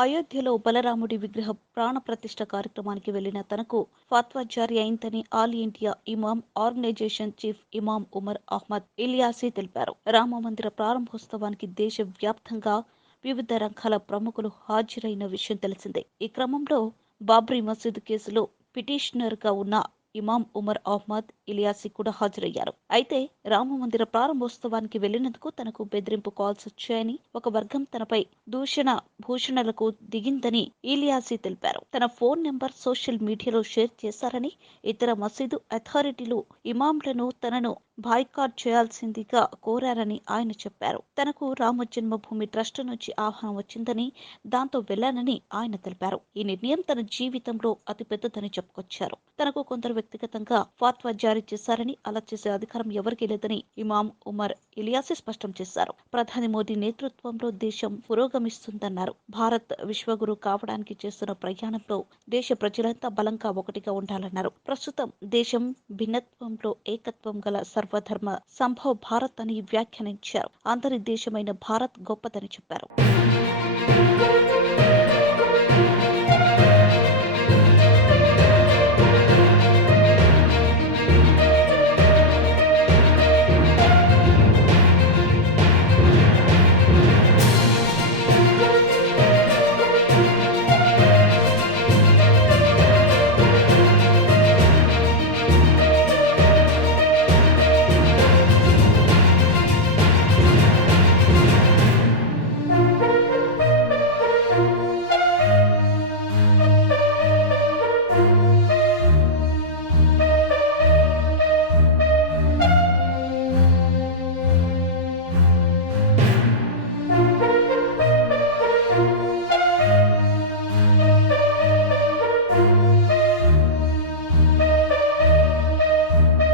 అయోధ్యలో బలరాముడి విగ్రహ ప్రాణప్రతిష్ఠ కార్యక్రమానికి వెళ్లిన తనకు ఫత్వా జారీ అయిందని ఆల్ ఇండియా ఇమాం ఆర్గనైజేషన్ చీఫ్ ఇమాం ఉమర్ అహ్మద్ ఇలియాసీ తెలిపారు. రామమందిర ప్రారంభోత్సవానికి దేశవ్యాప్తంగా వివిధ రంగాల ప్రముఖులు హాజరైన విషయం తెలిసిందే. ఈ క్రమంలో బాబ్రీ మసీదు కేసులో పిటిషనర్గా ఉన్న ఇమాం ఉమర్ అహ్మద్ ఇలియాసీ కూడా హాజరయ్యారు. అయితే రామమందిర ప్రారంభోత్సవానికి వెళ్లినందుకు తనకు బెదిరింపు కాల్స్ వచ్చాయని, ఒక వర్గం తనపై దూషణ భూషణలకు దిగిందని ఇలియాసీ తెలిపారు. తన ఫోన్ నెంబర్ సోషల్ మీడియాలో షేర్ చేశారని, ఇతర మసీదు అథారిటీలు ఇమాంలను తనను బాయ్కాట్ చేయాల్సిందిగా కోరారని ఆయన చెప్పారు. తనకు రామ జన్మభూమి ట్రస్ట్ నుంచి ఆహ్వానం వచ్చిందని, దాంతో వెళ్లానని ఆయన తెలిపారు. ఈ నిర్ణయం తన జీవితంలో అతిపెద్దదని చెప్పుకొచ్చారు. తనకు కొందరు వ్యక్తిగతంగా ఫత్వా జారీ చేశారని, అలా చేసే అధికారం ఎవరికీ లేదని ఇమాం ఉమర్ ఇలియాసీ స్పష్టం చేశారు. ప్రధాని మోదీ నేతృత్వంలో దేశం పురోగమిస్తుందన్నారు. భారత్ విశ్వగురు కావడానికి చేస్తున్న ప్రయాణంలో దేశ ప్రజలంతా బలంగా ఒకటిగా ఉండాలన్నారు. ప్రస్తుతం దేశం భిన్నత్వంలో ఏకత్వం గల సర్వధర్మ సంభవ భారత్ అని వ్యాఖ్యానించారు. అందరి దేశమైన భారత్ గొప్పదని చెప్పారు.